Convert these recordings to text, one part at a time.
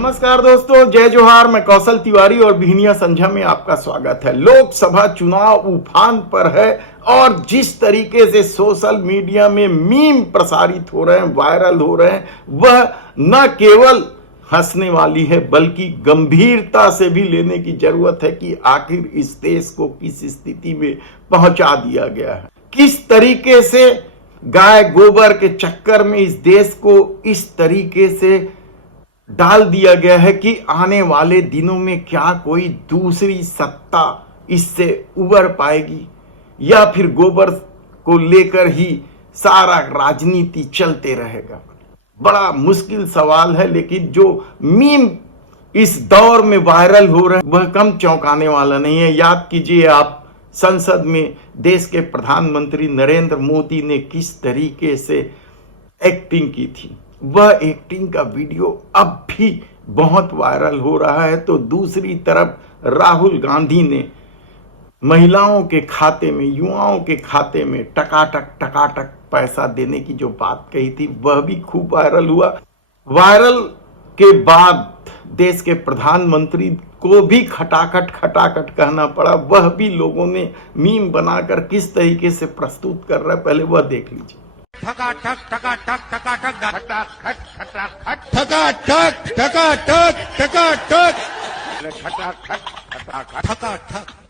नमस्कार दोस्तों, जय जोहार। मैं कौशल तिवारी और बिहनिया संझा में आपका स्वागत है। लोकसभा चुनाव उफान पर है और जिस तरीके से सोशल मीडिया में मीम प्रसारित हो रहे हैं, वायरल हो रहे हैं, वह न केवल हंसने वाली है बल्कि गंभीरता से भी लेने की जरूरत है कि आखिर इस देश को किस स्थिति में पहुंचा दिया गया है। किस तरीके से गाय गोबर के चक्कर में इस देश को इस तरीके से डाल दिया गया है कि आने वाले दिनों में क्या कोई दूसरी सत्ता इससे उबर पाएगी या फिर गोबर को लेकर ही सारा राजनीति चलते रहेगा। बड़ा मुश्किल सवाल है, लेकिन जो मीम इस दौर में वायरल हो रहा है वह कम चौंकाने वाला नहीं है। याद कीजिए आप, संसद में देश के प्रधानमंत्री नरेंद्र मोदी ने किस तरीके से एक्टिंग की थी। वह एक्टिंग का वीडियो अब भी बहुत वायरल हो रहा है। तो दूसरी तरफ राहुल गांधी ने महिलाओं के खाते में, युवाओं के खाते में टकाटक पैसा देने की जो बात कही थी वह भी खूब वायरल हुआ। वायरल के बाद देश के प्रधानमंत्री को भी खटाखट कहना पड़ा। वह भी लोगों ने मीम बनाकर किस तरीके से प्रस्तुत कर रहा है, पहले वह देख लीजिए। ठकाठक ठकाठक ठकाठक खटाखट खटाखट ठकाठक ठकाठक ठकाठक खटाखट खटाखट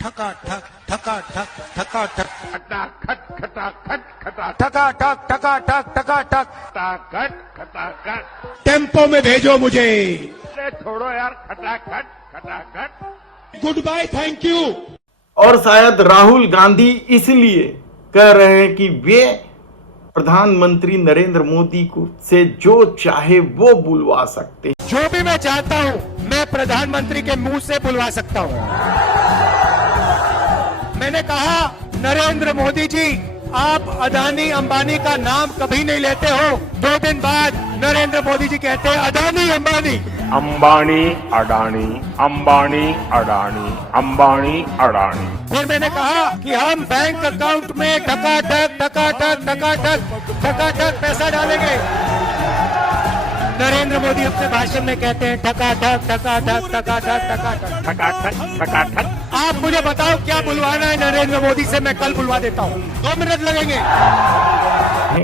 ठकाठक ठकाठक ठकाठक ठकाठक खटाखट खटाखट खटाखट ठकाठक ठकाठक ठकाठक खटाखट खटाखट। टेम्पो में भेजो मुझे। अरे छोड़ो यार, खटाखट खटाखट। Good bye, thank you. और शायद राहुल गांधी इसलिए कह रहे हैं कि वे प्रधानमंत्री नरेंद्र मोदी को से जो चाहे वो बुलवा सकते हैं। जो भी मैं चाहता हूं मैं प्रधानमंत्री के मुंह से बुलवा सकता हूं। मैंने कहा, नरेंद्र मोदी जी, आप अदानी अंबानी का नाम कभी नहीं लेते हो। 2 दिन बाद नरेंद्र मोदी जी कहते हैं अदानी अंबानी। अंबानी अडानी, अंबानी अडानी, अंबानी अडानी। फिर मैंने कहा कि हम बैंक अकाउंट में ठकाठक ठकाठक ठकाठक ठकाठक पैसा डालेंगे। नरेंद्र मोदी अपने भाषण में कहते हैं ठकाठक ठकाठक ठकाठक ठकाठक खटाखट खटाखट। आप मुझे बताओ क्या बुलवाना है नरेंद्र मोदी से, मैं कल बुलवा देता हूँ। 2 मिनट लगेंगे।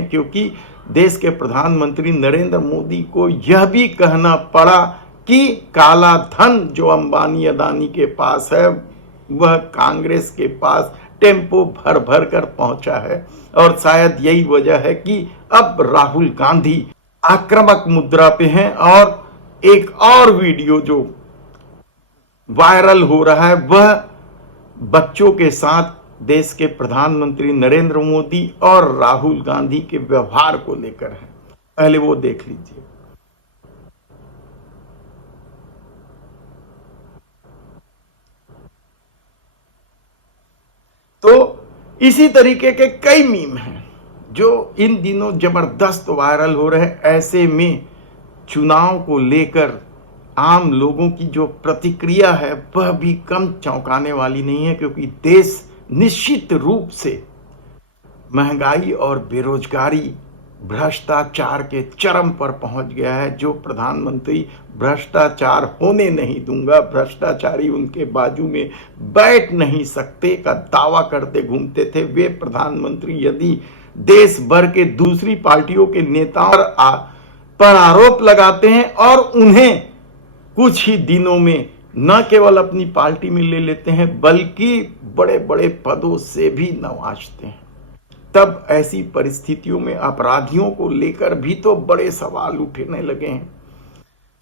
क्योंकि देश के प्रधानमंत्री नरेंद्र मोदी को यह भी कहना पड़ा कि काला धन जो अंबानी अदानी के पास है वह कांग्रेस के पास टेम्पो भर कर पहुंचा है। और शायद यही वजह है कि अब राहुल गांधी आक्रामक मुद्रा पे हैं। और एक और वीडियो जो वायरल हो रहा है वह बच्चों के साथ देश के प्रधानमंत्री नरेंद्र मोदी और राहुल गांधी के व्यवहार को लेकर है। पहले वो देख लीजिए। तो इसी तरीके के कई मीम हैं जो इन दिनों जबरदस्त वायरल हो रहे हैं। ऐसे में चुनाव को लेकर आम लोगों की जो प्रतिक्रिया है वह भी कम चौंकाने वाली नहीं है, क्योंकि देश निश्चित रूप से महंगाई और बेरोजगारी, भ्रष्टाचार के चरम पर पहुंच गया है। जो प्रधानमंत्री भ्रष्टाचार होने नहीं दूंगा, भ्रष्टाचारी उनके बाजू में बैठ नहीं सकते का दावा करते घूमते थे, वे प्रधानमंत्री यदि देश भर के दूसरी पार्टियों के नेताओं पर आरोप लगाते हैं और उन्हें कुछ ही दिनों में न केवल अपनी पार्टी में ले लेते हैं बल्कि बड़े बड़े पदों से भी नवाजते हैं, तब ऐसी परिस्थितियों में अपराधियों को लेकर भी तो बड़े सवाल उठने लगे हैं।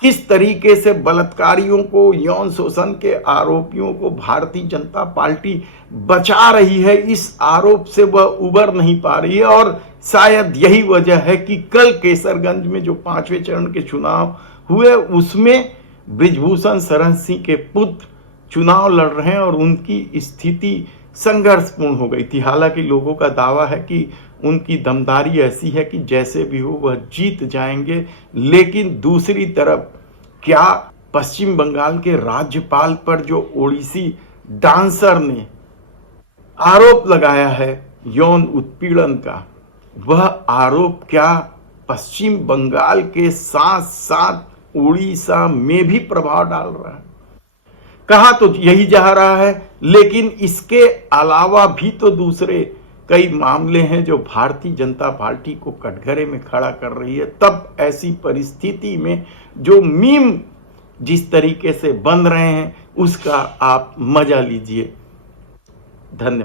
किस तरीके से बलात्कारियों को, यौन शोषण के आरोपियों को भारतीय जनता पार्टी बचा रही है, इस आरोप से वह उबर नहीं पा रही है। और शायद यही वजह है कि कल केसरगंज में जो 5वें चरण के चुनाव हुए उसमें बृजभूषण शरण सिंह के पुत्र चुनाव लड़ रहे हैं और उनकी स्थिति संघर्षपूर्ण हो गई थी। हालांकि लोगों का दावा है कि उनकी दमदारी ऐसी है कि जैसे भी हो वह जीत जाएंगे। लेकिन दूसरी तरफ क्या पश्चिम बंगाल के राज्यपाल पर जो ओडिसी डांसर ने आरोप लगाया है यौन उत्पीड़न का, वह आरोप क्या पश्चिम बंगाल के साथ साथ उड़ीसा में भी प्रभाव डाल रहा है। कहा तो यही जा रहा है, लेकिन इसके अलावा भी तो दूसरे कई मामले हैं जो भारतीय जनता पार्टी को कटघरे में खड़ा कर रही है। तब ऐसी परिस्थिति में जो मीम जिस तरीके से बन रहे हैं उसका आप मजा लीजिए। धन्यवाद।